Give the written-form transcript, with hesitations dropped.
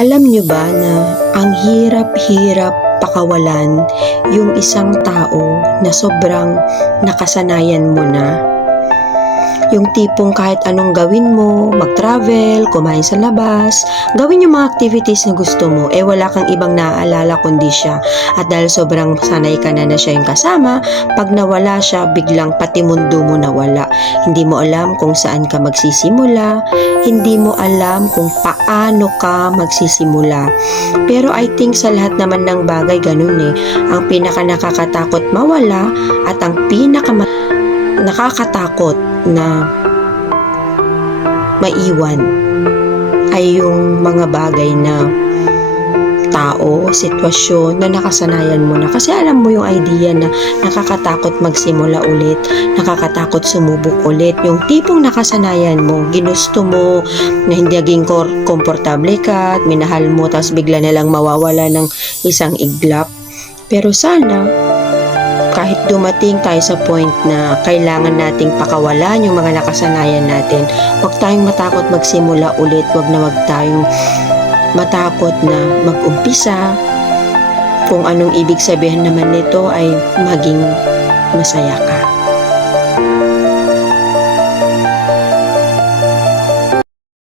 Alam niyo ba na ang hirap-hirap pakawalan yung isang tao na sobrang nakasanayan mo na? Yung tipong kahit anong gawin mo, mag-travel, kumain sa labas, gawin yung mga activities na gusto mo, wala kang ibang naaalala kundi siya. At dahil sobrang sanay ka na siya yung kasama, pag nawala siya, biglang pati mundo mo nawala. Hindi mo alam kung saan ka magsisimula, hindi mo alam kung paano ka magsisimula. Pero I think sa lahat naman ng bagay ganun ang pinaka nakakatakot mawala at ang pinaka nakakatakot na maiwan ay yung mga bagay na tao, sitwasyon na nakasanayan mo na. Kasi alam mo yung idea na nakakatakot magsimula ulit, nakakatakot sumubok ulit. Yung tipong nakasanayan mo, ginusto mo na hindi naging komportable ka at minahal mo, tapos bigla na lang mawawala ng isang iglap. Pero sana kahit dumating tayo sa point na kailangan nating pakawalan yung mga nakasanayan natin, huwag tayong matakot magsimula ulit, huwag tayong matakot na mag-umpisa. Kung anong ibig sabihin naman nito ay maging masaya ka.